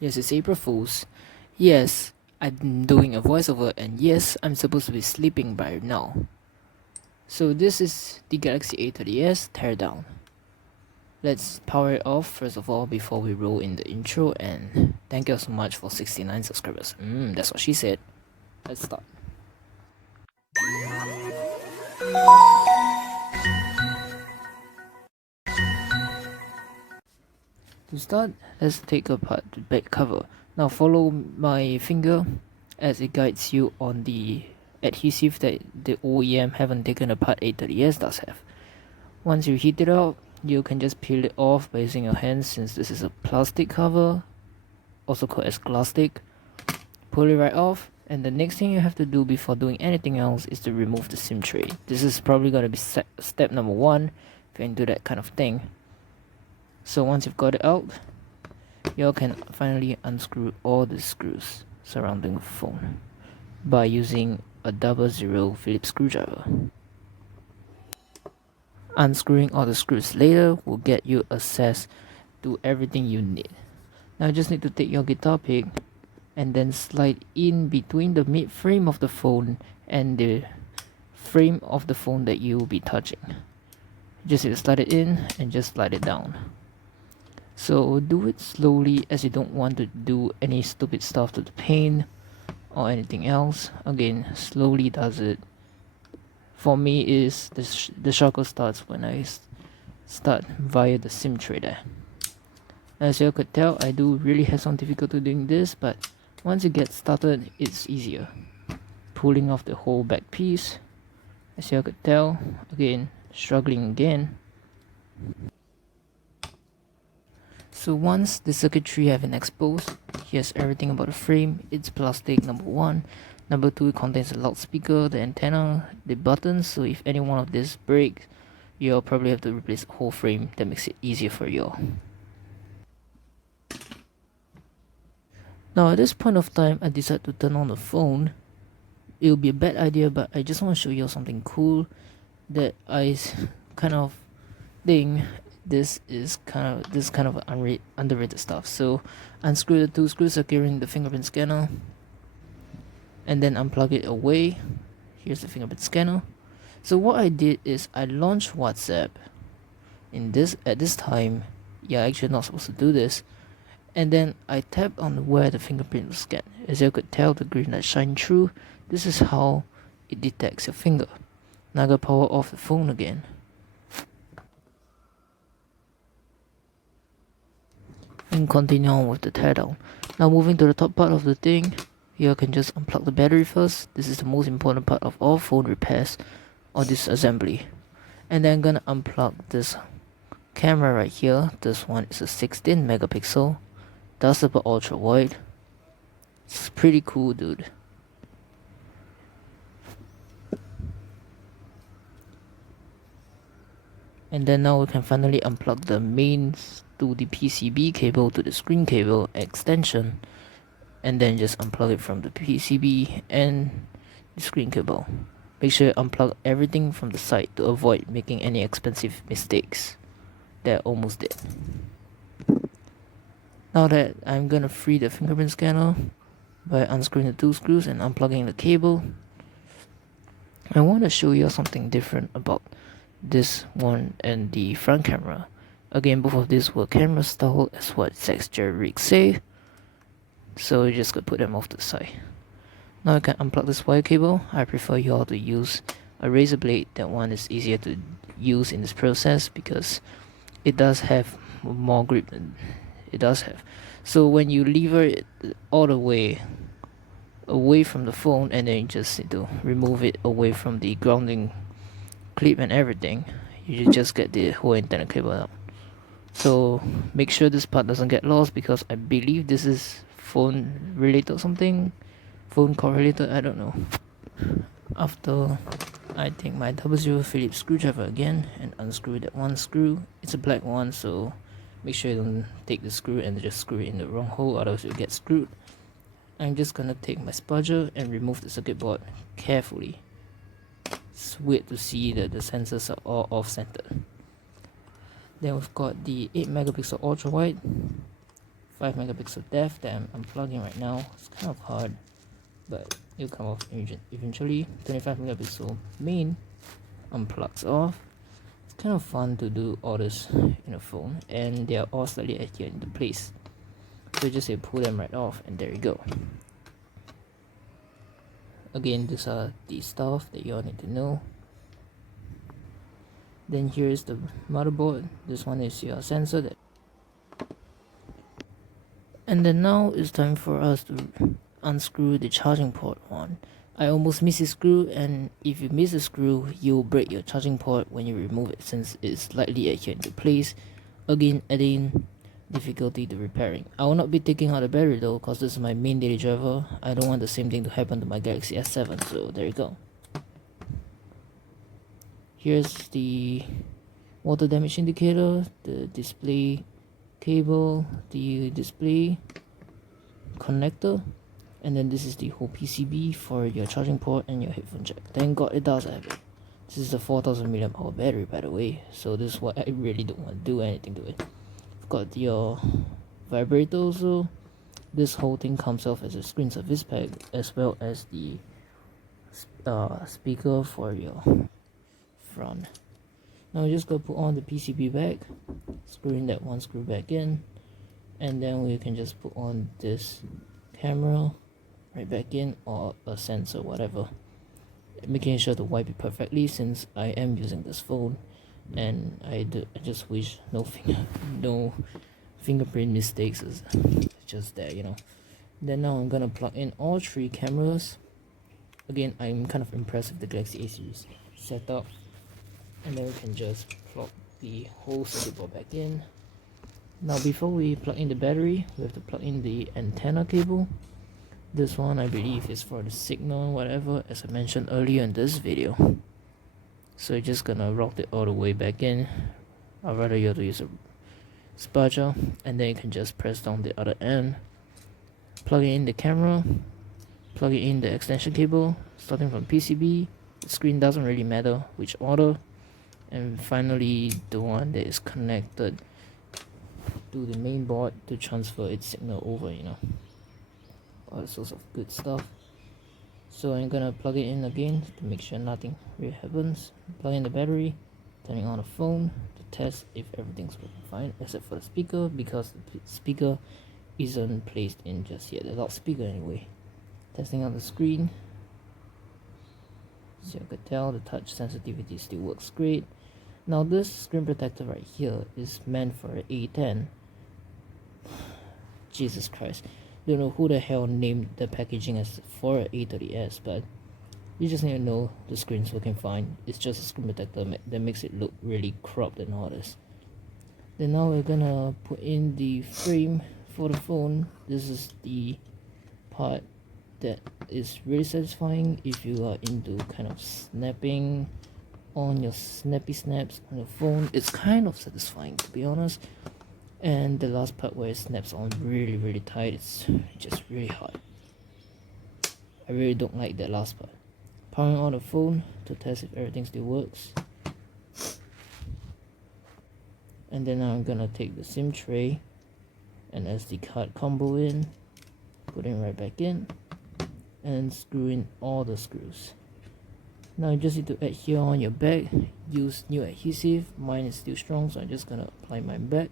Yes, it's April Fool's. Yes, I'm doing a voiceover, and yes, I'm supposed to be sleeping by now. So this is the Galaxy A30s Teardown. Let's power it off first of all before we roll in the intro, and thank you so much for 69 subscribers. That's what she said. Let's start. To start, let's take apart the back cover. Now follow my finger as it guides you on the adhesive that the OEM haven't taken apart A30s does have. Once you heat it up, you can just peel it off by using your hands since this is a plastic cover, also called as glastic. Pull it right off, and the next thing you have to do before doing anything else is to remove the SIM tray. This is probably going to be step number 1 if you do that kind of thing. So once you've got it out, you can finally unscrew all the screws surrounding the phone by using a 00 Phillips screwdriver. Unscrewing all the screws later will get you access to everything you need. Now you just need to take your guitar pick and then slide in between the mid frame of the phone and the frame of the phone that you will be touching. Just need to slide it in and just slide it down. So do it slowly as you don't want to do any stupid stuff to the paint or anything else. Again, slowly does it. For me is the struggle starts when I start via the SIM tray there. As you could tell, I do really have some difficulty doing this, but once you get started, it's easier. Pulling off the whole back piece. As you could tell, again, struggling again. So once the circuitry have been exposed, here's everything about the frame. It's plastic, number 1. Number 2, it contains a loudspeaker, the antenna, the buttons, so if any one of these breaks, you'll probably have to replace the whole frame. That makes it easier for you. Now at this point of time, I decided to turn on the phone. It'll be a bad idea, but I just want to show you something cool that I kind of think this is kind of underrated stuff. So unscrew the 2 screws securing the fingerprint scanner and then unplug it away. Here's the fingerprint scanner. So what I did is I launched WhatsApp at this time. Yeah, actually not supposed to do this. And then I tapped on where the fingerprint was scanned. As you could tell, the green light shine through. This is how it detects your finger. Now I gotta power off the phone again. And continue on with the teardown. Now moving to the top part of the thing, here I can just unplug the battery first. This is the most important part of all phone repairs or this assembly. And then I'm gonna unplug this camera right here. This one is a 16 megapixel. Does support ultra wide. It's pretty cool, dude. And then now we can finally unplug the mains to the PCB cable to the screen cable extension, and then just unplug it from the PCB and the screen cable. Make sure you unplug everything from the side to avoid making any expensive mistakes that I almost did. Now that I'm gonna free the fingerprint scanner by unscrewing the 2 screws and unplugging the cable, I want to show you something different about this one and the front camera. Again, both of these were camera style as what Zach Jerrick say, so you just gotta put them off to the side. Now I can unplug this wire cable. I prefer you all to use a razor blade. That one is easier to use in this process because it does have more grip than it does have. So when you lever it all the way away from the phone, and then you just need to remove it away from the grounding clip and everything, you just get the whole antenna cable out. So make sure this part doesn't get lost because I believe this is phone related or something, phone cord related, I don't know. After I take my 00 Phillips screwdriver again and unscrew that 1 screw. It's a black one, so make sure you don't take the screw and just screw it in the wrong hole, otherwise you'll get screwed. I'm just gonna take my spudger and remove the circuit board carefully. It's weird to see that the sensors are all off-centered. Then we've got the 8 megapixel ultra wide, 5 megapixel depth that I'm unplugging right now. It's kind of hard, but it'll come off eventually. 25 megapixel main unplugs off. It's kind of fun to do all this in a phone, and they are all slightly adhered into place. So just say pull them right off, and there you go. Again, these are the stuff that you all need to know. Then here's the motherboard. This one is your sensor. And then now it's time for us to unscrew the charging port one. I almost missed a screw, and if you miss a screw, you'll break your charging port when you remove it, since it's slightly adhered into place. Again, adding difficulty to repairing. I will not be taking out the battery though, because this is my main daily driver. I don't want the same thing to happen to my Galaxy S7, so there you go. Here's the water damage indicator, the display cable, the display connector, and then this is the whole PCB for your charging port and your headphone jack. Thank God it does have it. This is a 4000 mAh battery, by the way, so this is why I really don't want to do anything to it. I've got your vibrator also. This whole thing comes off as a screen service pack, as well as the speaker for your front. Now we're just gonna put on the PCB back, screwing that one screw back in, and then we can just put on this camera right back in, or a sensor, whatever, making sure to wipe it perfectly, since I am using this phone and I just wish no fingerprint mistakes is just there, you know. Then now I'm gonna plug in all 3 cameras. Again, I'm kind of impressed with the Galaxy A series setup. And then we can just plug the whole circuit board back in. Now before we plug in the battery, we have to plug in the antenna cable. This one I believe is for the signal, whatever, as I mentioned earlier in this video. So you're just gonna route it all the way back in. I'd rather you have to use a spatula, and then you can just press down the other end, plug in the camera, plug in the extension cable, starting from PCB. The screen doesn't really matter which order. And finally, the one that is connected to the main board to transfer its signal over, you know. All sorts of good stuff. So I'm gonna plug it in again to make sure nothing really happens. Plug in the battery, turning on the phone to test if everything's working fine, except for the speaker, because the speaker isn't placed in just yet. The loudspeaker anyway. Testing on the screen. So you could tell the touch sensitivity still works great. Now this screen protector right here is meant for A10. Jesus Christ. Don't know who the hell named the packaging as for an A30s, but you just need to know the screen's working fine. It's just a screen protector that makes it look really cropped and all this. Then now we're gonna put in the frame for the phone. This is the part that is really satisfying if you are into kind of snapping on your snappy snaps on your phone. It's kind of satisfying, to be honest. And the last part where it snaps on really tight, it's just really hard. I really don't like that last part. Powering on the phone to test if everything still works. And then I'm gonna take the SIM tray and SD card combo in, put it right back in, and screw in all the screws. Now you just need to adhere on your back. Use new adhesive. Mine is still strong, so I'm just gonna apply mine back.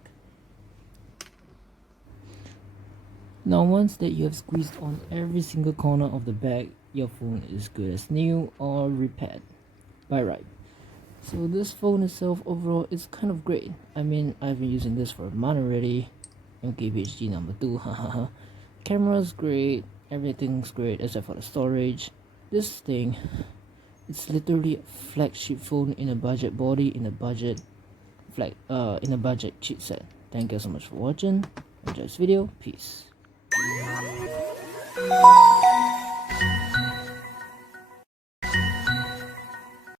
Now once that you have squeezed on every single corner of the back, your phone is good as new or repaired by right. So this phone itself overall is kind of great. I mean, I've been using this for a month already. MKBHD number 2, hahaha. Camera's great, everything's great except for the storage. This thing, it's literally a flagship phone in a budget body, in a budget chipset. Thank you so much for watching. Enjoy this video. Peace.